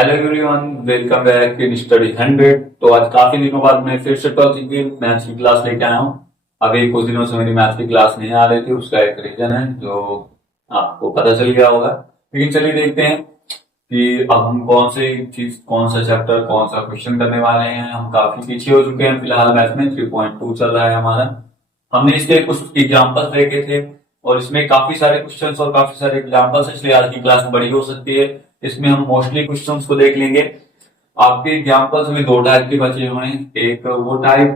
Hello everyone, welcome back in study 100। तो आज काफी दिनों बाद मैं फिर से 12th की मैथ्स की क्लास लेके आया हूँ। अभी कुछ दिनों से मेरी मैथ्स की क्लास नहीं आ रही थी, उसका एक रीजन है जो आपको पता चल गया होगा। लेकिन चलिए देखते हैं कि अब हम कौन से चीज, कौन सा चैप्टर, कौन सा क्वेश्चन करने वाले हैं। हम काफी पीछे हो चुके हैं, फिलहाल मैथ में 3.2 चल रहा है हमारा। हमने इसके कुछ एग्जाम्पल्स देखे थे और इसमें काफी सारे क्वेश्चंस और काफी सारे एग्जाम्पल्स, इसलिए आज की क्लास बड़ी हो सकती है। इसमें हम मोस्टली क्वेश्चंस को देख लेंगे। आपके एग्जाम्पल्स में दो टाइप के बचे हुए हैं। एक वो टाइप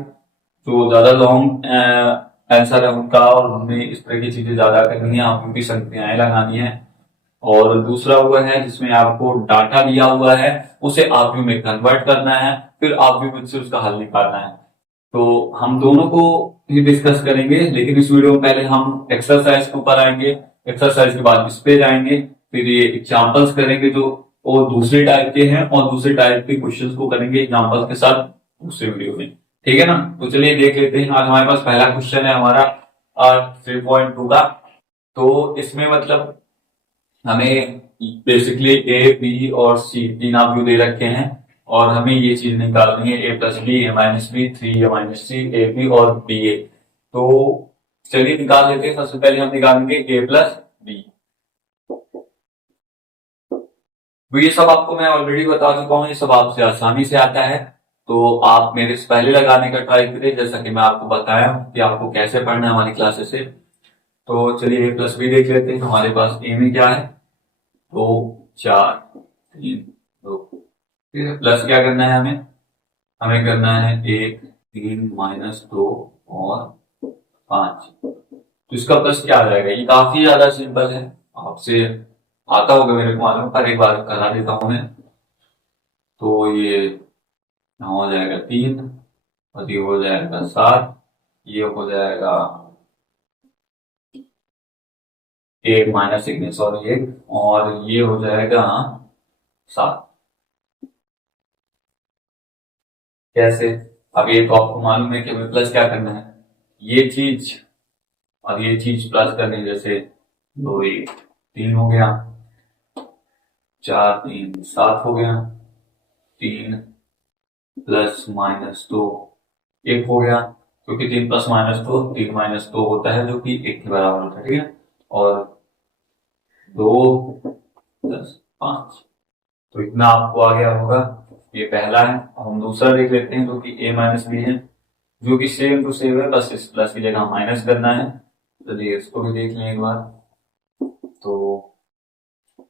जो ज्यादा लॉन्ग आंसर है उनका, और हमें इस तरह की चीजें ज्यादा करनी है, आप उनकी संख्याएं लगानी है। और दूसरा वो है जिसमें आपको डाटा दिया हुआ है, उसे आरव्यू में कन्वर्ट करना है, फिर आरव्यू में से उसका हल निकालना है। तो हम दोनों को ही डिस्कस करेंगे, लेकिन इस वीडियो में पहले हम एक्सरसाइज के ऊपर आएंगे। एक्सरसाइज के बाद इस पे जाएंगे, फिर ये एग्जांपल्स करेंगे जो और दूसरे टाइप के हैं, और दूसरे टाइप के क्वेश्चंस को करेंगे एग्जांपल्स के साथ दूसरे वीडियो में। ठीक है ना? तो चलिए देख लेते हैं। आज हमारे पास पहला क्वेश्चन है हमारा 3.2 का। तो इसमें मतलब हमें बेसिकली ए, बी और सी तीन आव्यूह दे रखे हैं, और हमें ये चीज निकालनी है A plus B, A minus B, 3 A minus C, A B और बी ए। तो चलिए निकाल लेते हैं। सबसे पहले हम निकालेंगे ए प्लस बी। तो ये सब आपको मैं ऑलरेडी बता चुका हूँ, ये सब आपसे आसानी से आता है। तो आप मेरे से पहले लगाने का ट्राई करिए, जैसा कि मैं आपको बताया कि आपको कैसे पढ़ना है हमारी क्लासेस से। तो चलिए ए प्लस बी देख लेते हैं। हमारे पास ए में क्या है? 2, 4, 3, 2। फिर प्लस क्या करना है हमें? हमें करना है 1, 3, -2 और 5। तो इसका प्लस क्या आ जाएगा? ये काफी ज्यादा सिंपल है, आपसे आता होगा मेरे को मालूम, पर एक बार करा देता हूं मैं। तो ये हो जाएगा 3, और ये हो जाएगा 7, ये हो जाएगा 1 माइनस 1 सॉरी 1, और ये हो जाएगा 7। कैसे? अब ये तो आपको मालूम है कि हमें प्लस क्या करना है, ये चीज और ये चीज प्लस करनी है। जैसे 2, 1, 3 हो गया, 4, 3, 7 हो गया, 3 प्लस -2 1 हो गया, क्योंकि 3 प्लस -2 3 -2 होता है, जो कि 1 के बराबर होता है। ठीक है? और 2 प्लस 5, तो इतना आपको आ गया होगा। ये पहला है। अब हम दूसरा देख लेते हैं, जो कि a माइनस बी है, जो कि सेम टू सेम है, बस इस प्लस की जगह माइनस करना है। चलिए इसको भी देख लें एक बार। तो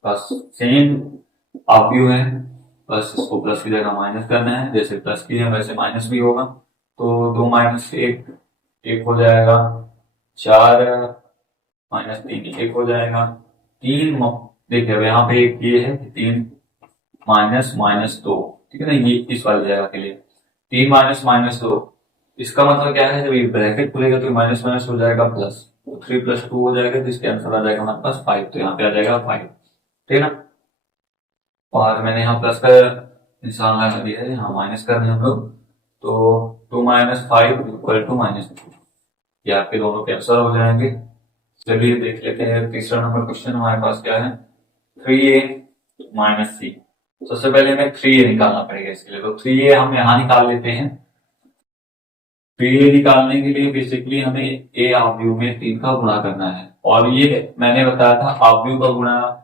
बस सेम आव्यूह है, बस इसको प्लस की जगह माइनस करना है। जैसे प्लस की है वैसे माइनस भी होगा। तो 2 माइनस 1 1 हो जाएगा, 4 -3 1 हो जाएगा, 3 देखिए अब यहाँ पे एक ये है कि 3 माइनस -2, ठीक है ना, ये इस वाली जगह के लिए 3 -2। इसका मतलब क्या है? जब ये ब्रैकेट खुलेगा तो माइनस माइनस हो जाएगा प्लस, तो 3 + 2 हो जाएगा, जिसके आंसर आ जाएगा हमारे पास 5। तो यहाँ पे आ जाएगा 5। ठीक है ना? और मैंने यहाँ प्लस का निशान लगा दिया है, यहाँ माइनस करने हम लोग। तो 2 - 5 = -2, ये आपके दोनों के आंसर हो जाएंगे। चलिए देख लेते हैं तीसरा नंबर क्वेश्चन हमारे पास क्या है। 3a - c। सबसे पहले हमें 3a निकालना पड़ेगा इसके लिए, तो 3a हम यहाँ निकाल लेते हैं। 3a निकालने के लिए बेसिकली हमें a आव्यूह में 3 का गुणा करना है, और ये मैंने बताया था आव्यूह का गुणा।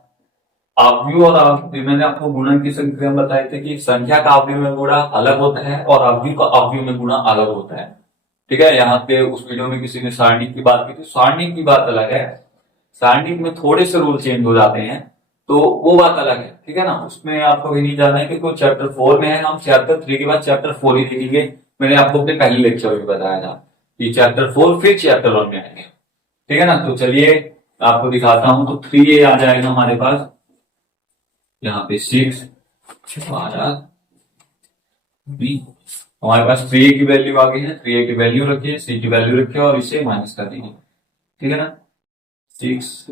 आव्यूह और आव्यूह मैंने आपको गुणन की संख्या में बताए थे कि संख्या का आव्यूह में गुणा अलग होता है और आव्यूह का आव्यूह में गुणा अलग होता है। ठीक है? यहाँ पे उस वीडियो में किसी ने सारणिक की बात की थी, सारणिक की बात अलग है, सारणिक में थोड़े से रूल चेंज हो जाते हैं, तो वो बात अलग है। ठीक है ना? उसमें आपको भी नहीं जाना है, क्योंकि चैप्टर 4 में है। हम चैप्टर 3 के बाद चैप्टर 4 ही देखेंगे। मैंने आपको अपने पहले लेक्चर में बताया था कि चैप्टर 4 फिर चैप्टर 1 में आएंगे। ठीक है ना? तो चलिए आपको दिखाता हूं। तो 3a आ जाएगा हमारे पास, यहाँ पे 6 12 बी। हमारे पास 3a की वैल्यू आ गई है, 3a की वैल्यू रखिए, c की वैल्यू रखिए, और इसे माइनस कर दीजिए। ठीक है ना? 6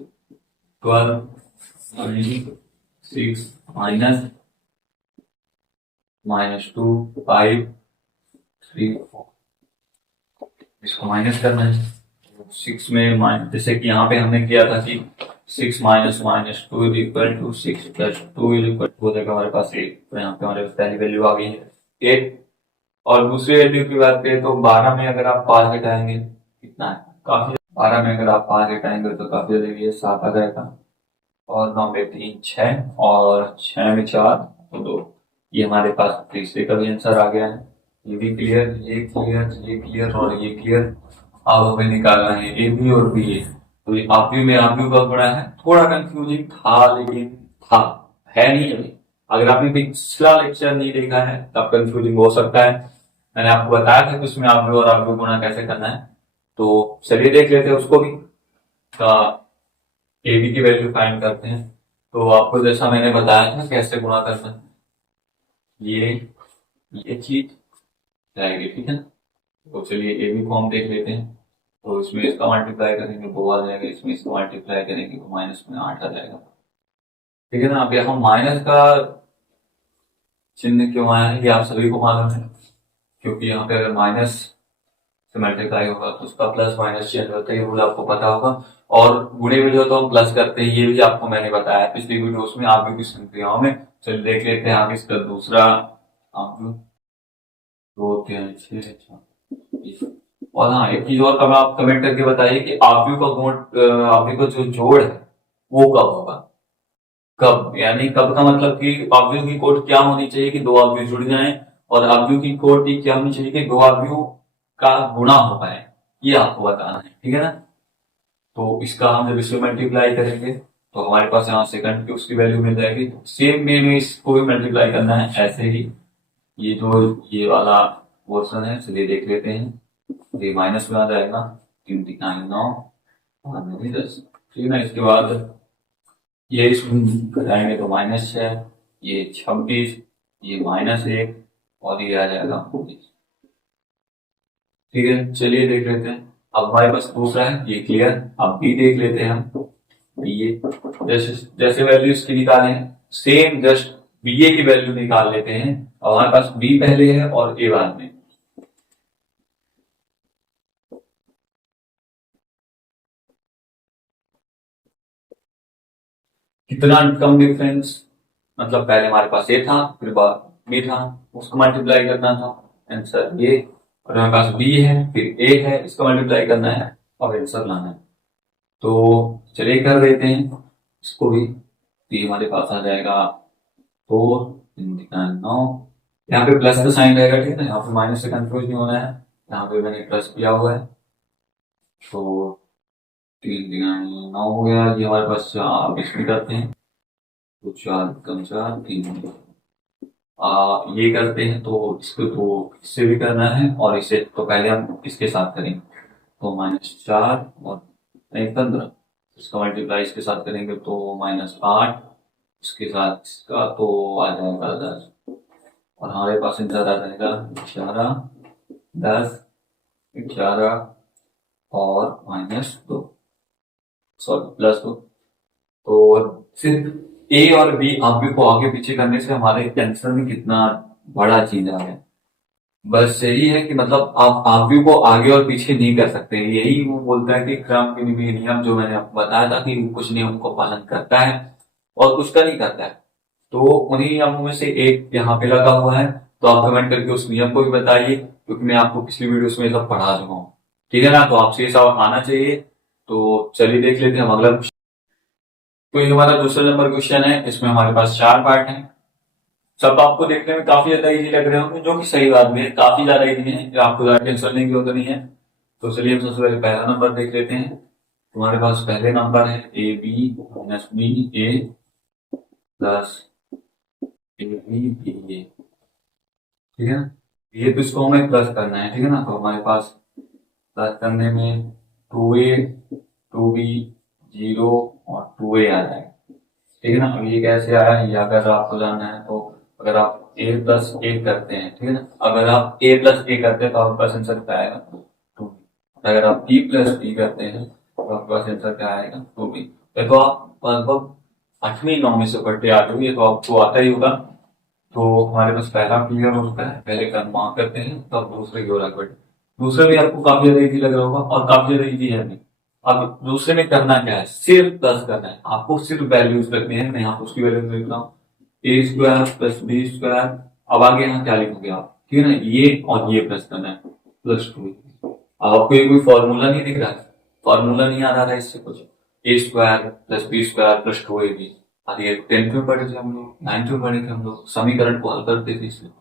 12 6 -2 5 3 4, इसको माइनस करना है। 6 में जैसे कि यहाँ पे हमने किया था कि 6 minus minus 2 is equal to 6 plus 2 is equal to हो जाएगा हमारे पास 8। तो यहाँ पे हमारे पास पहली वैल्यू आ गई है 8। और दूसरी वैल्यू की बात करें तो 12 में अगर आप 5 घटाएंगे कितना है, काफी। 12 में अगर आप 5 घटाएंगे तो काफी ज्यादा ये 7 आ जाएगा। और 9 में 3 6 और 6 में 4 तो 2। ये हमारे पास तीसरे का भी आंसर आ गया है। ये भी क्लियर, ये क्लियर, ये क्लियर और ये क्लियर। अब हमें निकालना है ए बी और बी ए। तो ये आप भी में आप भी का बड़ा है, थोड़ा कंफ्यूजिंग था लेकिन था, है नहीं अभी। अगर आपने पिछला लेक्चर नहीं देखा है तब कंफ्यूजिंग हो सकता है। मैंने आपको बताया था कि उसमें आप और आप गुणा कैसे करना है, तो चलिए देख लेते हैं उसको भी। ए बी की वैल्यू फाइंड करते हैं। तो आपको जैसा मैंने बताया था कैसे गुणा करना है, ये चीज जाएगी, ठीक है। तो चलिए ए बी को हम देख लेते हैं। तो इसमें इसका मल्टीप्लाई करेंगे 2 आ जाएगा, इसमें इसका मल्टीप्लाई करेंगे तो माइनस में 8 आ जाएगा, ठीक है ना। अब यहाँ माइनस का चिन्ह क्यों आया है ये आप सभी को मालूम है, क्योंकि यहाँ पे अगर माइनस से मल्टीप्लाई होगा तो उसका प्लस माइनस चेंज होता है, ये रूल आपको पता होगा। और गुणे में जो तो हम प्लस करते हैं, ये भी आपको मैंने बताया पिछली वीडियोस में, आप भी कुछ संक्रियाओं में। चलिए देख लेते हैं आगे इसका दूसरा। दो तीन छह। और हाँ, एक चीज और कब आप कमेंट करके बताइए कि आव्यू का गुण, आव्यू का जो जोड़ है वो कब होगा। कब यानी कब का मतलब कि आव्यू की कोट क्या होनी चाहिए कि दो आव्यू जुड़ जाएं, और आव्यू की कोट क्या होनी चाहिए कि दो आव्यू का गुणा हो पाए, ये आपको बताना है, ठीक है ना। तो इसका हम जब इसमें मल्टीप्लाई करेंगे तो हमारे पास यहाँ सेकंड की उसकी वैल्यू मिल जाएगी। सेम वे में इसको भी मल्टीप्लाई करना है ऐसे ही। ये जो ये वाला पोर्शन है चलिए देख लेते हैं। ये माइनस में आ जाएगा, 3 3 9 और 10, ठीक है ना। इसके बाद ये इसमें घटाएंगे तो माइनस 6, ये 26, ये -1 और ये आ जाएगा 19, ठीक है। चलिए देख लेते हैं। अब हमारे पास दूसरा है ये क्लियर। अब बी देख लेते हैं हम। बीए जैसे जैसे वैल्यू इसकी निकाले हैं सेम जस्ट बीए की वैल्यू निकाल लेते हैं। और हमारे पास बी पहले है और ए बाद में। कितना कम डिफरेंस, मतलब पहले हमारे पास ए था फिर बाद बी था, उसको मल्टीप्लाई करना था, आंसर ए। और हमारे पास बी है फिर ए है, इसको मल्टीप्लाई करना है और आंसर लाना है। तो चलिए कर देते हैं इसको भी। तो ये हमारे पास आ जाएगा 4 9। यहाँ पे प्लस का साइन रहेगा, ठीक है ना। यहाँ पे माइनस से कंफ्यूज नहीं होना है, यहाँ पे मैंने प्लस किया हुआ है। तो 3 9 हो गया। ये हमारे पास आप इसमें करते हैं तो 4 कम 4 3। ये करते हैं तो इसको तो इससे भी करना है और इसे तो पहले हम इसके साथ करेंगे तो -4 और 15। इसका मल्टीप्लाई इसके साथ करेंगे तो -8, इसके साथ इसका तो आ जाएगा 10। और हमारे पास आंसर आ जाएगा 11 10 11 और -2, सॉरी +2। तो सिर्फ ए और बी आप भी को आगे पीछे करने से हमारे आंसर में कितना बड़ा चीज आ गया। बस यही है कि मतलब आप आव्यू को आगे और पीछे नहीं कर सकते। यही वो बोलता है कि क्रम के नियम जो मैंने आपको बताया था कि कुछ नियम को पालन करता है और कुछ का नहीं करता है। तो उन्हीं नियमों में से एक यहाँ पे लगा हुआ है। तो आप कमेंट करके उस नियम को भी बताइए, क्योंकि मैं आपको पिछली वीडियोस में सब पढ़ा चुका हूँ, ठीक है ना। तो आपसे ये सब आना चाहिए। तो चलिए देख लेते हैं हम अगला। तो ये हमारा दूसरा नंबर क्वेश्चन है। इसमें हमारे पास 4 पार्ट हैं। सब आपको देखने में काफी ज्यादा इजी लग रहे होंगे, जो कि सही बात भी है, काफी ज्यादा इजी है, आपको ज्यादा टेंशन लेने की जरूरत नहीं है। तो चलिए हम सबसे पहले पहला नंबर देख लेते हैं। तुम्हारे पास पहले नंबर है A B minus B A plus A B B A, ठीक है ना। ये तो इसको हमें प्लस करना है, ठीक है ना। तो हमारे पास प्लस करने में 2a 2b 0 और 2a आ जाएगा, ठीक है ना। अब ये कैसे आया ये अगर आपको जानना है तो अगर आप a प्लस ए करते हैं, ठीक है ना। अगर आप a प्लस ए करते हैं तो आपके पास आंसर क्या आएगा 2b। अगर आप b प्लस b करते हैं तो आपके पास आंसर क्या आएगा 2b। तो आप लगभग 8वीं 9वीं से पढ़ते आते हो, ये तो आपको आता ही होगा। तो हमारे पास पहला क्लियर हो चुका है, पहले का मार्क करते हैं तब दूसरे की ओर आगे बढ़ते। दूसरा भी आपको काफी ज्यादा इजी लग रहा होगा और काफी ज्यादा इजी है भी। अब दूसरे में करना क्या है, सिर्फ प्लस करना है, आपको सिर्फ वैल्यूज रखनी है। मैं यहाँ पर उसकी वैल्यूज लिख रहा हूँ, ए स्क्वायर प्लस बी स्क्वायर। अब आगे यहाँ क्या लिखोगे आप, ठीक है ना, ये और ये प्लस करना है, प्लस 2। अब आपको ये कोई फॉर्मूला नहीं दिख रहा है, फॉर्मूला नहीं आ रहा है इससे कुछ, A square plus B square plus 2ab। अरे ये 10th में पढ़े थे हम लोग, 9th में पढ़े थे हम लोग, समीकरण को हल करते थे इसमें,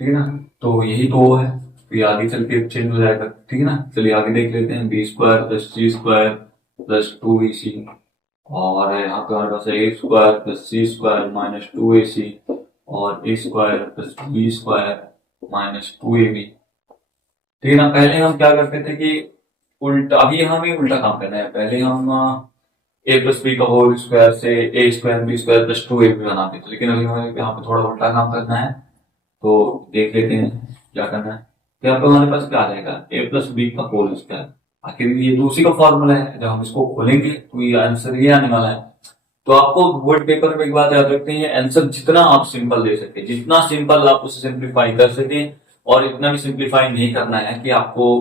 ठीक है ना। तो यही तो है, फिर आगे चल के चेंज हो जाएगा, ठीक है ना। चलिए आगे देख लेते हैं, B square plus C square plus 2ac, और यहाँ पे हमारे पास A square plus C square minus 2ac, और A square plus B square minus 2ab, ठीक है ना। पहले हम क्या करते थे कि उल्टा, अभी हमें उल्टा काम करना है। पहले हम ए प्लस बी का होल स्क्वायर से A square B square plus 2ab बनाते थे, लेकिन अभी हमें यहाँ पे थोड़ा उल्टा काम करना है। तो देख लेते हैं क्या करना है। तो यहाँ पे हमारे पास क्या आ जाएगा, ए प्लस बी का होल स्क्वायर। आखिर ये तो उसी का फॉर्मूला है, जब हम इसको खोलेंगे तो ये आंसर ये आने वाला है। तो आपको बोर्ड पेपर में एक बात याद रखते हैं, आंसर जितना आप सिंपल दे सकते हैं, जितना सिंपल आप उसे सिंप्लीफाई कर सके, और इतना भी सिंप्लीफाई नहीं करना है कि आपको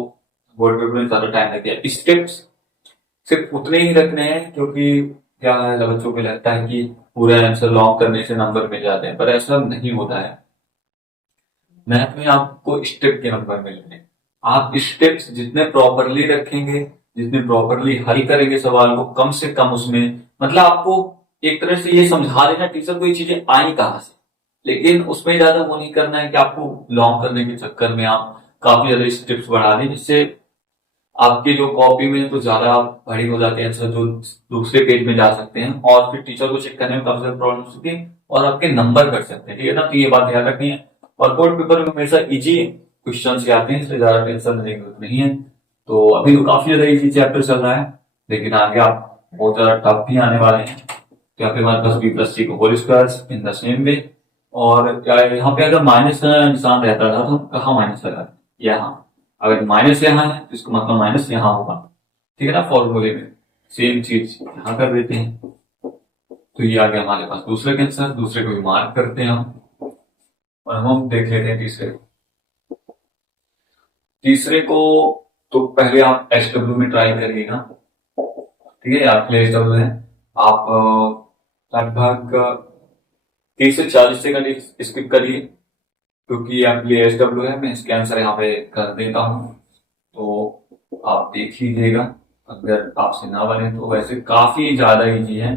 बोर्ड पेपर में ज्यादा टाइम लग जाए। स्टेप्स सिर्फ उतने ही रखने हैं, क्योंकि क्या है, बच्चों को लगता है कि पूरा आंसर लॉन्ग करने से नंबर मिल जाते हैं, पर ऐसा नहीं होता है। मैथ में आपको स्टेप के नंबर मिलते हैं। आप स्टेप्स जितने प्रॉपरली रखेंगे, जितने प्रॉपरली हल करेंगे सवाल को, कम से कम उसमें, मतलब आपको एक तरह से ये समझा देना टीचर को ये चीजें आई कहां से, लेकिन उसमें ज्यादा वो नहीं करना है कि आपको लॉन्ग करने के चक्कर में आप काफी ज्यादा स्टेप्स बढ़ा दें, जिससे आपकी जो कॉपी में तो ज्यादा बड़ी हो जाती है आंसर, जो दूसरे पेज में जा सकते हैं, और फिर टीचर को चेक करने में काफी ज्यादा प्रॉब्लम होती है, और आपके नंबर कट सकते हैं, ठीक है ना। तो ये बात ध्यान रखनी है। और बोर्ड पेपर में हमेशा इजी क्वेश्चन से आते हैं, इसलिए ज्यादा टेंशन लेने की जरूरत नहीं है। तो अभी तो काफी ज्यादा इजी चैप्टर चल रहा है, लेकिन आगे आप बहुत ज्यादा टफ भी आने वाले हैं। तो यहाँ पे हमारे पास बी प्लस सी को whole square in the same way. और यहाँ पे अगर माइनस का निशान रहता था तो कहाँ माइनस लगा, यहाँ। अगर माइनस यहाँ है तो इसका मतलब माइनस यहाँ होगा, ठीक है ना। फॉर्मूले में सेम चीज यहाँ कर देते हैं। तो ये आ गया हमारे पास दूसरे के आंसर, दूसरे को भी मार्क करते हैं हम, और हम देख लेते हैं तीसरे। तीसरे को तो पहले आप SW में ट्राई करिएगा, ठीक है। आपके लिए SW है, आप लगभग 30 से 40 सेकंड स्किप करिए, क्योंकि आपके लिए SW है। मैं इसके आंसर यहाँ पे कर देता हूँ, तो आप देख लीजिएगा। अगर आपसे ना बने तो वैसे काफी ज्यादा इजी है,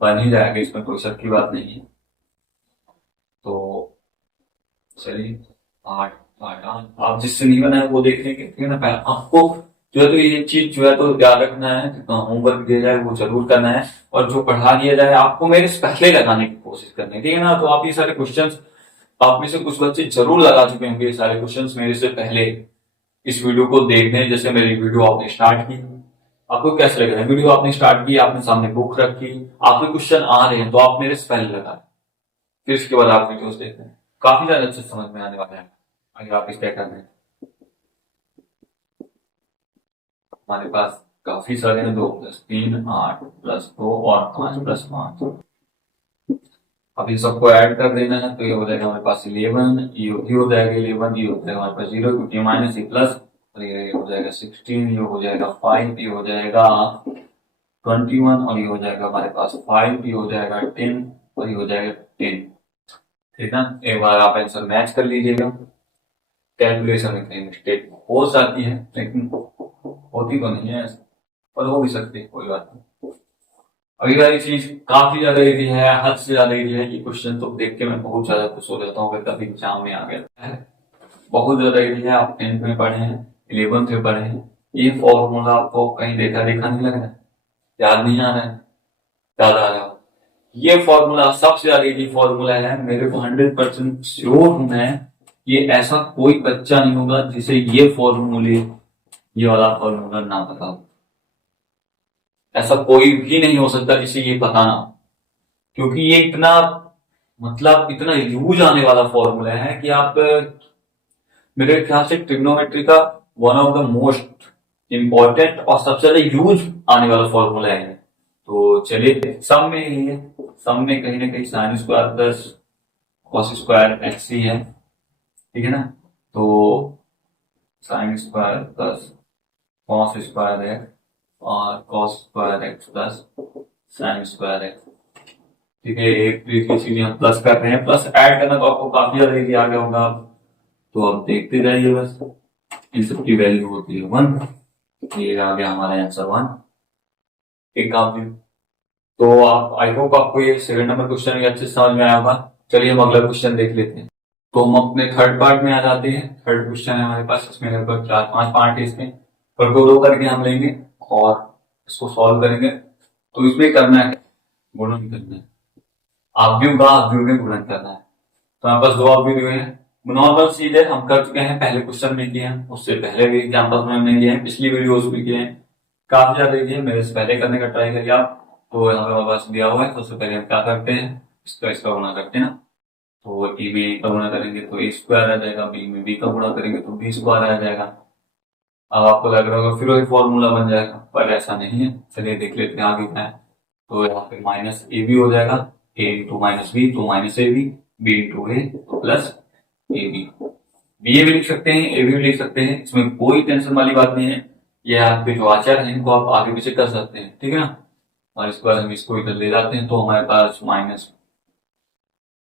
बन ही जाएगा, इसमें कोई शक की बात नहीं है। तो चलिए 8 8 आप जिससे नहीं बना है वो देख लेंगे, ठीक है ना। आपको जो है तो ये चीज जो है तो याद रखना है, जितना होमवर्क दिया जाए वो जरूर करना है, और जो पढ़ा दिया जाए आपको मेरे से पहले लगाने की कोशिश करनी है, ठीक है ना। तो आप ये सारे क्वेश्चंस, आप में से कुछ बच्चे जरूर लगा चुके होंगे ये सारे क्वेश्चंस मेरे से पहले इस वीडियो को देखने। जैसे मेरी वीडियो आपने स्टार्ट की, आपको कैसे लग रहा है, वीडियो आपने स्टार्ट की, आपने सामने बुक रखी, आपके क्वेश्चन आ रहे हैं, तो आप मेरे से पहले लगा, फिर इसके बाद आप वीडियोस देखते हैं, काफी ज्यादा अच्छे समझ में आने वाले हैं। अगर आप इस क्या कर रहे हैं, हमारे पास काफी सारे हैं, 2 + 3 8 + 2 और 5 + 5। अब इन सबको ऐड कर देना है, तो ये हो जाएगा हमारे पास 11, ये हो जाएगा 11, ये हो जाएगा हमारे पास 0, क्योंकि माइनस ही प्लस, और ये हो जाएगा 16, ये हो जाएगा 5, ये हो जाएगा 21, और ये हो जाएगा हमारे पास 5, ये हो जाएगा 10, और ये हो जाएगा 10, ठीक है। एक बार आप आंसर मैच कर लीजिएगा। कैलकुलेशन में कहीं मिस्टेक हो जाती है, लेकिन होती तो नहीं है, पर हो भी सकती है, कोई बात नहीं। अगली वाली चीज काफी ज्यादा इजी है, हद से ज्यादा इजी है। ये क्वेश्चन तो देख के मैं बहुत ज्यादा खुश हो जाता हूँ अगर कभी एग्जाम में आ गया है। बहुत ज्यादा इजी है, आप 10th में पढ़े हैं, 11th में पढ़े हैं, ये फॉर्मूला आपको कहीं देखा देखा नहीं लग रहा है, याद नहीं आ रहा है, याद आ रहा है। ये फॉर्मूला सबसे ज्यादा इजी फॉर्मूला है, मेरे को 100% श्योर हूं मैं, ये ऐसा कोई बच्चा नहीं होगा जिसे ये फॉर्मूले, ये वाला फॉर्मूला ना पता हो। ऐसा कोई भी नहीं हो सकता जिसे ये पता ना हो, क्योंकि ये इतना, मतलब इतना यूज आने वाला फॉर्मूला है कि आप, मेरे ख्याल से ट्रिग्नोमेट्री का one of the most important और सबसे ज्यादा यूज आने वाला फॉर्मूला है। तो चलिए, सम में ही है, सम में कहीं ना कहीं sine square plus cos square X ही है, ठीक है ना। तो sine square plus cos square है, और cos square X plus sine square X. ठीक है, एक चीजें हम प्लस कर रहे हैं, प्लस ऐड करना तो आपको काफी ज्यादा इजी आ गया होगा आप, तो आप देखते जाइए बस। इन सबकी वैल्यू होती है 1, ये आ गया हमारा आंसर 1। एक काम की, तो आप आई होप आपको ये सेकंड नंबर क्वेश्चन अच्छे से समझ में आया होगा। चलिए हम अगला क्वेश्चन देख लेते हैं। तो हम अपने थर्ड पार्ट में आ जाते हैं। थर्ड क्वेश्चन है हमारे पास, इसमें लगभग 4-5 पार्ट है इसमें, पर दो करके हम लेंगे और इसको सॉल्व करेंगे। तो इसमें करना है गुणन करना है, आव्यूह का आव्यूह में गुणन करना है। तो हमारे पास दो आव्यूह दिए हैं। नॉर्मल चीज है, हम कर चुके हैं, पहले क्वेश्चन में किए हैं, उससे पहले भी एग्जाम्पल में हमने किए हैं, पिछली वीडियोस में किए हैं, काफी ज्यादा किए हैं। मेरे से पहले करने का ट्राई करिए आप। तो यहाँ पे हमारे पास दिया हुआ है, तो उससे पहले हम क्या करते हैं, इसका गुणा करते हैं ना। तो ए में ए का गुणा करेंगे तो ए स्क्वायर आ जाएगा, बी में बी का गुणा करेंगे तो बी स्क्वायर आ जाएगा। अब आपको लग रहा होगा फिर वही फॉर्मूला बन जाएगा, पर ऐसा नहीं है। चलिए देख लेते हैं आगे क्या है। तो यहाँ पे माइनस ए बी हो जाएगा, ए इंटू माइनस बी तो माइनस ए बी इंटू ए तो प्लस ए बी ए भी लिख सकते हैं, ए भी लिख सकते हैं, इसमें कोई टेंशन वाली बात नहीं है। ये आपके जो आचार है इनको आप आगे पीछे कर सकते हैं, ठीक है ना। और इसके बाद हम इसको इधर ले जाते हैं, तो हमारे पास माइनस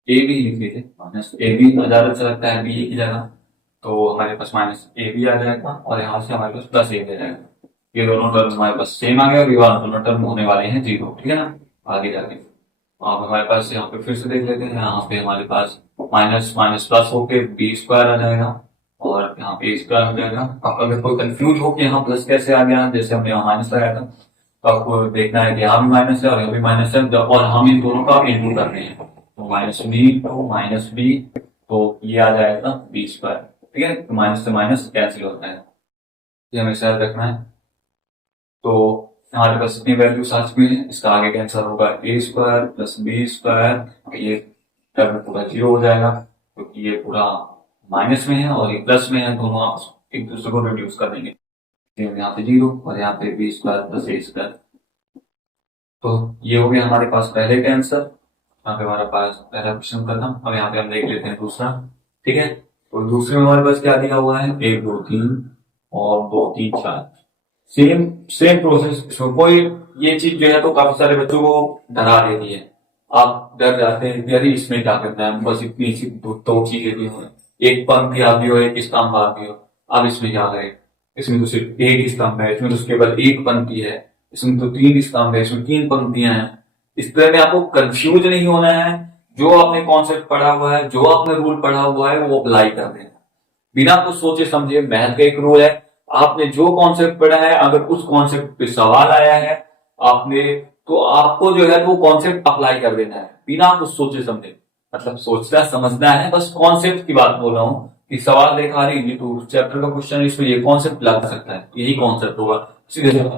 ए बी लिख लीजिए, माइनस ए बी ज्यादा अच्छा लगता है बी की जगह। तो हमारे पास माइनस ए बी आ जाएगा और यहाँ से हमारे पास प्लस ए आ जाएगा। ये दोनों टर्म हमारे पास सेम आ गए और ये दोनों टर्म होने वाले हैं 0, ठीक है ना। आगे जाके अब हमारे पास यहाँ पे फिर से देख लेते हैं, यहाँ पे हमारे पास माइनस माइनस प्लस होके बी स्क्वायर आ जाएगा और यहाँ पे स्क्वायर हो जाएगा। अब अगर कोई कंफ्यूज हो कि यहाँ प्लस कैसे आ गया, जैसे हमने यहाँ माइनस लगाया था, तो आपको देखना है कि यहाँ भी माइनस है और यहाँ भी माइनस है, और हम इन दोनों का इंटू कर रहे हैं। तो माइनस बी तो ये आ जाएगा बी स्क्वायर, ठीक है। तो माइनस से माइनस कैंसिल होता है, ये हमें याद रखना है। तो हमारे पास इतनी वैल्यू साथ में है, इसका आगे का आंसर होगा ए स्क्वायर प्लस बी स्क्वायर। ये टर्म पूरा 0 हो जाएगा क्योंकि ये पूरा माइनस में है और ये प्लस में है, दोनों आप एक दूसरे को रिड्यूस कर देंगे। यहाँ पे 0 और यहाँ पे बी स्क्वायर प्लस ए स्क्वायर। तो ये हो गया हमारे पास पहले का आंसर। यहाँ पे हमारे पास पहला क्वेश्चन खत्म। अब यहाँ पे हम देख लेते हैं दूसरा, ठीक है। तो दूसरे में हमारे पास क्या दिया हुआ है, 1 2 3 और 2 3 4। सेम सेम प्रोसेस, इसमें कोई ये चीज जो है तो काफी सारे बच्चों को डरा देती है। आप डर जाते हैं यार इसमें क्या करना है, बस इतनी सी दो चीजें भी हो, एक पंक्ति आ भी हो एक स्तंभ आ भी हो, अब इसमें क्या करें। इसमें तो सिर्फ एक स्तंभ है, इसमें तो केवल एक पंक्ति है, इसमें तो 3 स्तंभ है, इसमें 3 पंक्तियां हैं। इस तरह में आपको कंफ्यूज नहीं होना है। जो आपने कॉन्सेप्ट पढ़ा हुआ है, जो आपने रूल पढ़ा हुआ है, वो अप्लाई कर देना बिना कुछ सोचे समझे। मैथ का एक रूल है, आपने जो कॉन्सेप्ट पढ़ा है, अगर उस कॉन्सेप्ट पे सवाल आया है आपने, तो आपको जो है वो कॉन्सेप्ट अप्लाई कर देना है बिना कुछ सोचे समझे। मतलब सोचना समझना है, बस कॉन्सेप्ट की बात बोल रहा हूँ कि सवाल देखा रही है तो चैप्टर का क्वेश्चन इसमें ये कॉन्सेप्ट लग सकता है, यही कॉन्सेप्ट होगा, सीधे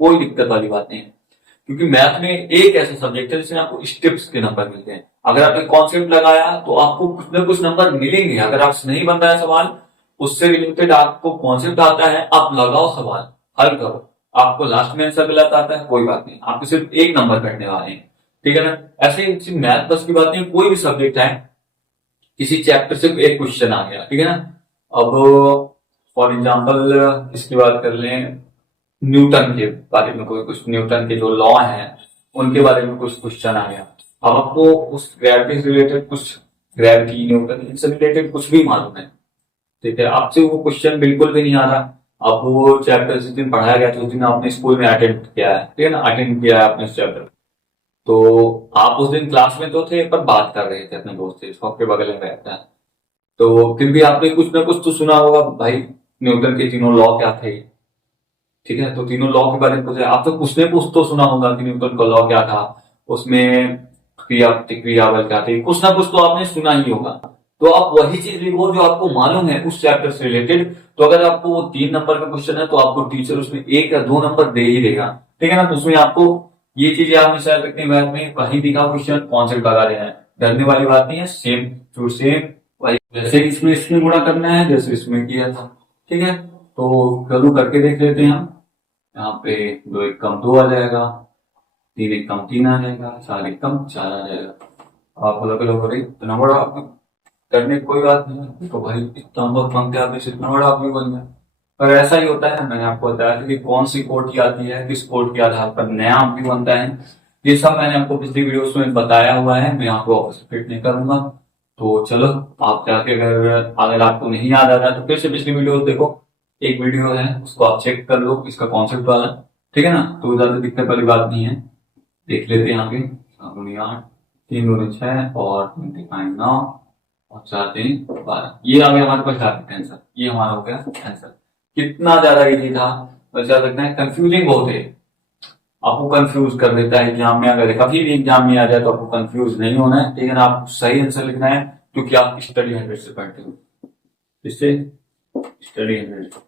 कोई दिक्कत वाली बात नहीं है। क्योंकि मैथ में एक ऐसा सब्जेक्ट है जिसमें आपको स्टेप्स के नंबर मिलते हैं। अगर आपने कॉन्सेप्ट लगाया तो आपको कुछ ना कुछ नंबर मिलेंगे। अगर आपसे नहीं बन रहा है सवाल, उससे रिलेटेड आपको कॉन्सेप्ट आता है, आप लगाओ सवाल, हल करो। आपको लास्ट में आंसर गलत आता है, कोई बात नहीं, आपको सिर्फ एक नंबर करने वाले हैं, ठीक है ना। ऐसे ही मैथ बस की बात नहीं, कोई भी सब्जेक्ट है, किसी चैप्टर से एक क्वेश्चन आ गया, ठीक है ना। अब फॉर एग्जाम्पल इसकी बात कर लें, न्यूटन के बारे में कोई कुछ, न्यूटन के जो लॉ हैं उनके बारे में कुछ क्वेश्चन आ गया। अब आपको उस ग्रेविटी से रिलेटेड कुछ, ग्रेविटी न्यूटन इनसे रिलेटेड कुछ भी मालूम है, ठीक है, आपसे वो क्वेश्चन बिल्कुल भी नहीं आ रहा। अब वो चैप्टर जिस दिन पढ़ाया गया था उस दिन आपने स्कूल में अटेंड किया है, ठीक है ना, अटेंड किया है आपने इस चैप्टर। तो आप उस दिन क्लास में तो थे पर बात कर रहे थे अपने दोस्त से, आपके बगल में बैठता है, तो फिर भी आपने कुछ ना कुछ तो सुना होगा भाई, न्यूटन के तीनों लॉ क्या थे, ठीक है। तो तीनों लॉ के बारे में पूछे आप तो कुछ ने कुछ तो सुना होगा कि न्यूटन का लॉ क्या था, उसमें क्रिया प्रतिक्रिया बल क्या थे, कुछ ना कुछ तो आपने सुना ही होगा। तो आप वही चीज लिखो जो आपको मालूम है उस चैप्टर से रिलेटेड। तो अगर आपको वो 3 नंबर का क्वेश्चन है तो आपको टीचर उसमें 1 या 2 नंबर दे ही देगा, ठीक है ना। तो उसमें आपको ये चीजें आप हमेशा रखनी, मैथ में कहीं दिखा क्वेश्चन कॉन्सेप्ट लगा देना है, डरने वाली बात नहीं है। सेम टू सेम जैसे इसमें गुणा करना है जैसे इसमें किया था, ठीक है। तो चलो करके देख लेते हैं हम। यहाँ पे 2 1 कम 2 आ जाएगा, 3 1 कम 3 आ जाएगा, 4 1 कम 4 आ जाएगा। आप बोलोगे लोग अरे इतना बड़ा करने की कोई बात नहीं है, तो भाई इतना बहुत मांगते आप इतना बड़ा आप भी बन गया। पर ऐसा ही होता है, मैंने आपको बताया था कि कौन सी कोड की आती है, किस कोड के आधार पर नया व्यू बनता है, ये सब मैंने आपको पिछली वीडियोस में बताया हुआ है, मैं आपको वापस रिपीट नहीं करूंगा। तो चलो, आप जाके अगर अगर आपको नहीं याद आ रहा है तो फिर से पिछली वीडियो देखो, एक वीडियो है उसको आप चेक कर लो, इसका कॉन्सेप्ट वाला, ठीक है ना। तो ज्यादा दिक्कत वाली बात नहीं है, देख लेते हैं आगे। 8 3 दूनी 6 और 25 9 और 4 3 12, ये आ गया हमारे पास टारगेट आंसर, ये हमारा हो गया आंसर। कितना ज्यादा इजी था, बस याद रखना है कंफ्यूजिंग बहुत है, आपको कंफ्यूज कर देता है एग्जाम में, अगर कभी भी एग्जाम में आ जाए तो आपको कंफ्यूज नहीं होना है, लेकिन आप सही आंसर लिखना है, क्योंकि आप स्टडी 100 से पढ़ते हो, इससे स्टडी 100,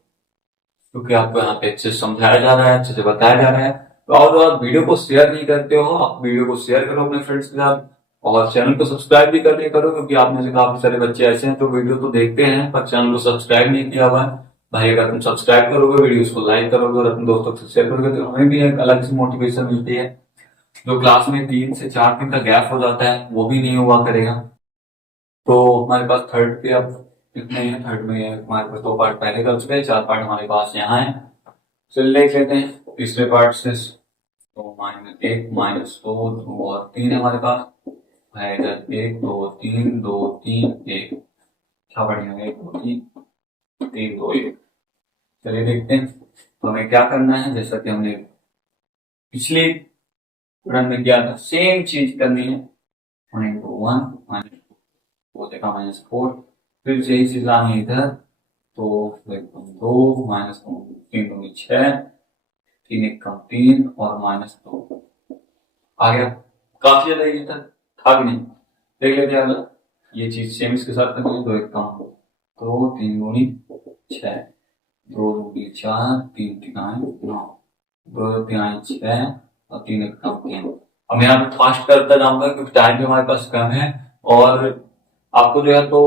क्योंकि आपको यहाँ पे अच्छे से समझाया जा रहा है, अच्छे से बताया जा रहा है। तो और आप वीडियो को शेयर नहीं करते हो, आप वीडियो को शेयर करो अपने फ्रेंड्स के साथ, और चैनल को सब्सक्राइब भी कर लिया करो, क्योंकि आप में से काफी सारे बच्चे ऐसे हैं जो वीडियो तो देखते हैं पर चैनल को सब्सक्राइब नहीं किया हुआ है। भाई अगर तुम सब्सक्राइब करोगे, वीडियोस को लाइक करोगे और अपने दोस्तों से शेयर करोगे, तो हमें भी एक अलग से मोटिवेशन मिलती है। जो क्लास में 3 से 4 दिन का गैप हो जाता है वो भी नहीं हुआ करेगा। तो हमारे पास थर्ड पे अब कितने हैं, थर्ड में हमारे पास 2 पार्ट पहले कर चुके हैं, 4 पार्ट हमारे पास यहाँ है। चलिए देख लेते हैं तीसरे पार्ट से। तो -1 -2 2 और 3 है हमारे पास है, इधर 1 2 3 2 3 1, क्या बढ़िया, 1 2 3 3 2 1। चलिए देखते हैं, तो हमें क्या करना है, जैसा कि हमने पिछले रन में किया था सेम चीज करनी है। 1 -1 वो देखा -4, फिर यही चीज लानी है इधर, तो 2 -3 दूनी 6 3 1 3 और -2 आ गया। काफी ज्यादा ये था कि नहीं, देख लेते हैं अगला, ये चीज सेम इसके साथ करनी है। 2 1 2 3 दूनी 6 2 दूनी 4 3 3 9 2 3 6 और 3 1 3। अब मैं यहाँ पे फास्ट करता जाऊंगा क्योंकि टाइम भी हमारे पास कम है, और आपको जो है तो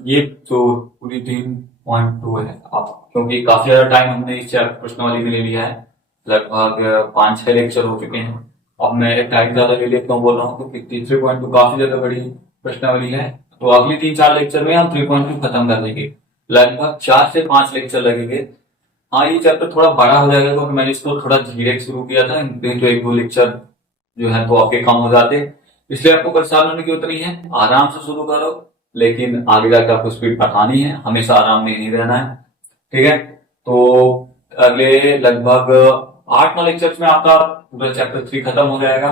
ये जो पूरी 3.2 है, आप क्योंकि काफी ज्यादा टाइम हमने इस प्रश्नावली में ले लिया है, लगभग 5-6 लेक्चर हो चुके हैं। अब मैं टाइम ज्यादा ले लेता हूँ, बोल रहा हूँ क्योंकि 3.2 काफी ज्यादा बड़ी प्रश्नावली है, तो अगली 3-4 लेक्चर में हम 3.2 खत्म कर देंगे, लगभग 4 से 5 लेक्चर लगेंगे। हाँ ये चैप्टर थोड़ा बड़ा हो जाएगा, क्योंकि मैंने इसको थोड़ा धीरे शुरू किया था, तो 1-2 लेक्चर जो है तो आपके कम हो जाते, इसलिए आपको परेशान होने की जरूरत नहीं है, आराम से शुरू करो, लेकिन आगे जाकर आपको स्पीड बढ़ानी है, हमेशा आराम में नहीं रहना है, ठीक है। तो अगले लगभग 8-9 लेक्चर्स में आपका पूरा चैप्टर 3 खत्म हो जाएगा,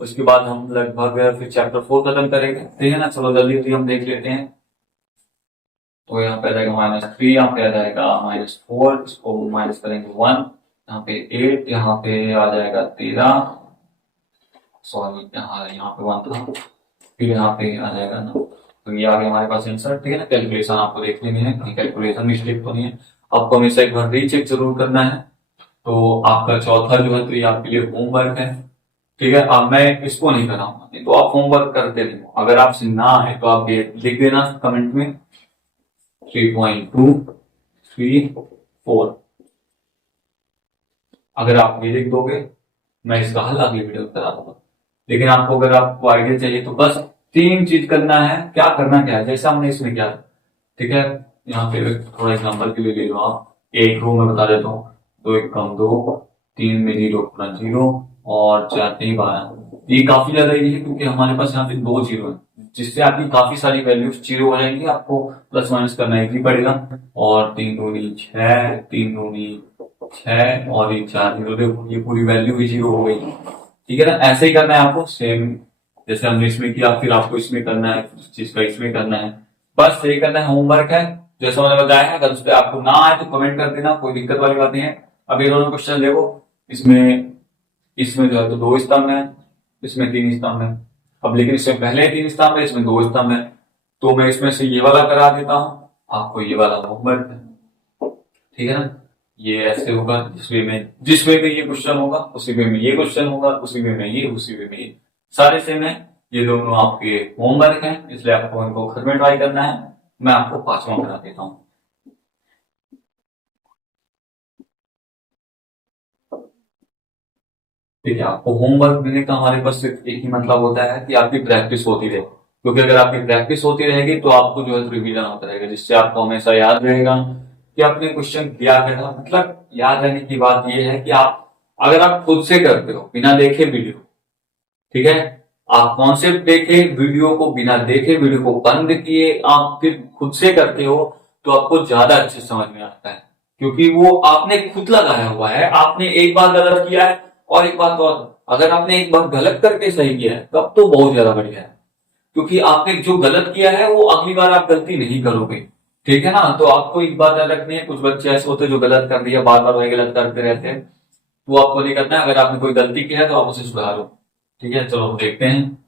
उसके बाद हम लगभग फिर चैप्टर 4 खत्म करेंगे, ठीक है ना। चलो जल्दी जल्दी हम देख लेते हैं। तो यहाँ पे आ जाएगा -3, यहाँ पे आ जाएगा -4, इसको माइनस करेंगे 1, यहाँ पे 8, यहाँ पे आ जाएगा 13, सॉरी यहाँ पे 1 था, फिर यहाँ पे आ जाएगा 9। तो ये आ गया हमारे पास आंसर, ठीक है ना। कैलकुलेशन आपको देख लेनी है, कहीं कैलकुलेशन मिस्टेक तो नहीं है, आपको हमेशा एक बार रीचेक जरूर करना है। तो आपका चौथा जो है तो ये आपके लिए होमवर्क है, ठीक है। अब मैं इसको नहीं कराऊंगा, तो आप होमवर्क करते रहो, अगर आपसे ना है तो आप ये लिख देना कमेंट में 3.2 3 4, अगर आप ये लिख दोगे मैं इसका हल अगली वीडियो में करा दूंगा। लेकिन आपको अगर आपको आइडिया चाहिए तो बस 3 चीज करना है, क्या करना क्या है, जैसा हमने इसमें किया, ठीक है। यहाँ पे थोड़ा एग्जाम्पल के लिए ले लो आप, एक रो में बता देता हूँ, 2 1 2 3 में 0 पूरा 0 और 4 3 12, ये काफी ज्यादा ये है क्योंकि हमारे पास यहाँ पे 2 0 है, जिससे आपकी काफी सारी वैल्यूज 0 हो जाएंगी, आपको प्लस माइनस करना ही पड़ेगा। और 3 दूनी 6 3 दूनी 6 और ये 4 0, देखो ये पूरी वैल्यू ही 0 हो गई, ठीक है ना। ऐसे ही करना है आपको, सेम जैसे हमने इसमें किया, फिर आपको इसमें करना है, उस चीज का इसमें करना है, बस यही करना है, होमवर्क है जैसा मैंने बताया है। अगर उस पर आपको ना आए तो कमेंट कर देना, कोई दिक्कत वाली बात नहीं है। अब ये दोनों क्वेश्चन देखो, इसमें इसमें जो है तो 2 स्तंभ है, इसमें 3 स्तंभ है, अब लेकिन इसमें पहले 3 स्तंभ है, इसमें 2 स्तंभ है, तो मैं इसमें से ये वाला करा देता हूँ, आपको ये वाला होमवर्क है, ठीक है ना। ये ऐसे होगा, जिस वे में ये क्वेश्चन होगा उसी वे में ये क्वेश्चन होगा, उसी वे में ये, उसी वे में ये, सारे सेम है। ये दोनों आपके होमवर्क हैं, इसलिए आपको इनको घर में ट्राई करना है। मैं आपको 5वां बना देता हूँ। ठीक है, आपको होमवर्क देने का हमारे पास सिर्फ एक ही मतलब होता है कि आपकी प्रैक्टिस होती रहे, क्योंकि अगर आपकी प्रैक्टिस होती रहेगी तो आपको जो है रिवीजन होता रहेगा, जिससे आपको हमेशा याद रहेगा, कि आपने क्वेश्चन किया है ना। मतलब याद रहने की बात यह है कि आप अगर आप खुद से करते हो बिना देखे वीडियो, ठीक है, आप कॉन्सेप्ट देखे वीडियो को, बिना देखे वीडियो को बंद किए आप फिर खुद से करते हो, तो आपको ज्यादा अच्छे समझ में आता है, क्योंकि वो आपने खुद लगाया हुआ है। आपने एक बार गलत किया है और एक बार, और अगर आपने एक बार गलत करके सही किया है तब तो बहुत ज्यादा बढ़िया है, क्योंकि आपने जो गलत किया है वो अगली बार आप गलती नहीं करोगे, ठीक है ना। तो आपको एक बात याद रखनी है, कुछ बच्चे ऐसे होते हैं जो गलत कर दिया, बार बार वही गलत करते रहते हैं, वो आपको नहीं करना है। अगर आपने कोई गलती की है तो आप उसे सुधारो, ठीक है। चलो देखते हैं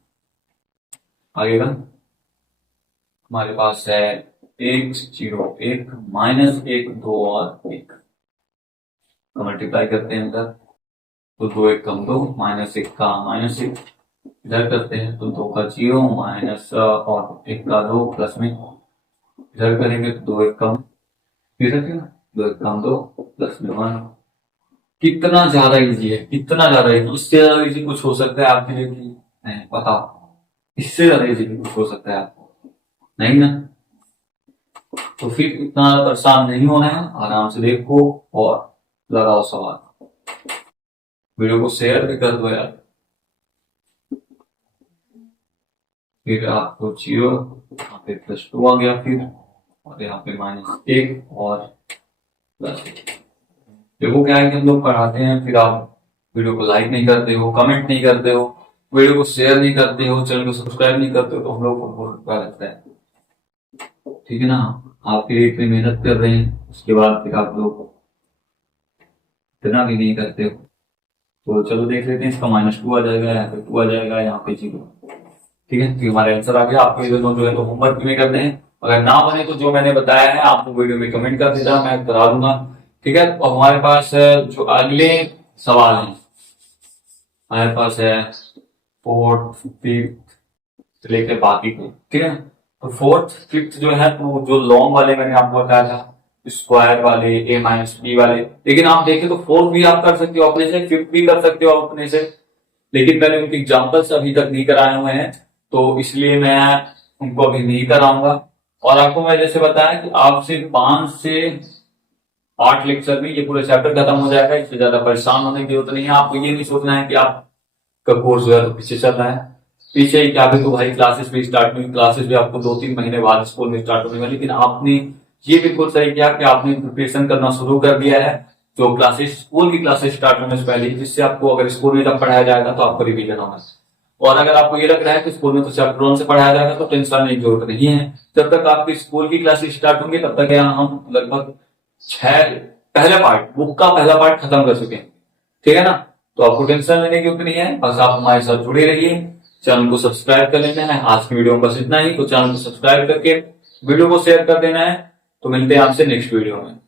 आगे का। हमारे पास है 1 0 1 -1 2 और 1 का मल्टीप्लाई करते हैं इधर, तो 2 1 कम 2, -1 का -1 इधर करते हैं, तो 2 का 0 माइनस और 1 का 2 प्लस में इधर करेंगे, तो 2 1 कम, फिर रखेगा 2 1 कम 2 प्लस में 1। कितना ज्यादा इजी है, कितना ज्यादा इजी। इससे ज्यादा इजी कुछ हो सकता है आपके लिए कि नहीं? बताओ, इससे ज्यादा इजी कुछ हो सकता है आपको? नहीं ना। तो फिर इतना परेशान नहीं होना है, आराम से देखो और लगाओ सवाल। वीडियो को शेयर भी कर दो यार। फिर आपको 0 यहाँ पे +2 आ गया, फिर और यहाँ पे -1 और +1। देखो क्या है कि हम लोग पढ़ाते हैं, फिर आप वीडियो को लाइक नहीं करते हो, कमेंट नहीं करते हो, वीडियो को शेयर नहीं करते हो, चैनल को सब्सक्राइब नहीं करते हो, तो हम लोग को बहुत बुरा लगता है, ठीक है ना। आपके लिए इतनी मेहनत कर रहे हैं, उसके बाद फिर आप लोग इतना भी नहीं करते हो। तो चलो देख लेते हैं, इसका -2 आ जाएगा, यहाँ पे 2 आ जाएगा, यहाँ पे 0, ठीक है। तो हमारा आंसर आ गया। आपको ये दोनों जो है तो होमवर्क में करते हैं, अगर ना बने तो जो मैंने बताया है आपको वीडियो में कमेंट कर देना, मैं करा दूंगा, ठीक है। तो हमारे पास जो अगले सवाल है, हमारे पास है 4th 5th से लेकर बाकी को, ठीक है। तो 4th 5th जो है, तो जो लॉन्ग वाले मैंने आपको बताया था, स्क्वायर वाले, a-b वाले, लेकिन आप देखें तो 4th भी आप कर सकते हो अपने से, 5th भी कर सकते हो अपने से, लेकिन मैंने उनके एग्जाम्पल्स अभी तक नहीं कराए हुए हैं, तो इसलिए मैं उनको अभी नहीं कराऊंगा। और आपको मैं जैसे बताया कि आप सिर्फ 5 से 8 लेक्चर में ये पूरा चैप्टर खत्म हो जाएगा, इससे ज्यादा परेशान होने की जरूरत नहीं है। आपको ये नहीं सोचना है कि आपका कोर्स जो है तो पीछे चल रहा है, पीछे ही क्या भी, तो भाई क्लासेस भी स्टार्ट हुई, क्लासेस भी आपको 2-3 महीने बाद स्कूल में स्टार्ट होने वाली, लेकिन आपने ये बिल्कुल सही किया कि आपने प्रिपरेशन करना शुरू कर दिया है, जो क्लासेस, स्कूल की क्लासेस स्टार्ट होने से पहले, जिससे आपको अगर स्कूल में जब पढ़ाया जाएगा तो आपको रिवीजन होगा। और अगर आपको ये लग रहा है कि स्कूल में तो चैप्टर 1 से पढ़ाया जाएगा तो टेंशन लेने की जरूरत नहीं है, जब तक आपकी स्कूल की क्लासेस स्टार्ट होंगी तब तक यहाँ हम लगभग 6 पहला पार्ट, बुक का पहला पार्ट खत्म कर चुके हैं, ठीक है ना। तो आपको टेंशन लेने की जरूरत नहीं है, बस आप हमारे साथ जुड़े रहिए, चैनल को सब्सक्राइब कर लेना है। आज की वीडियो में बस इतना ही, तो चैनल को सब्सक्राइब करके वीडियो को शेयर कर देना है। तो मिलते हैं आपसे नेक्स्ट वीडियो में।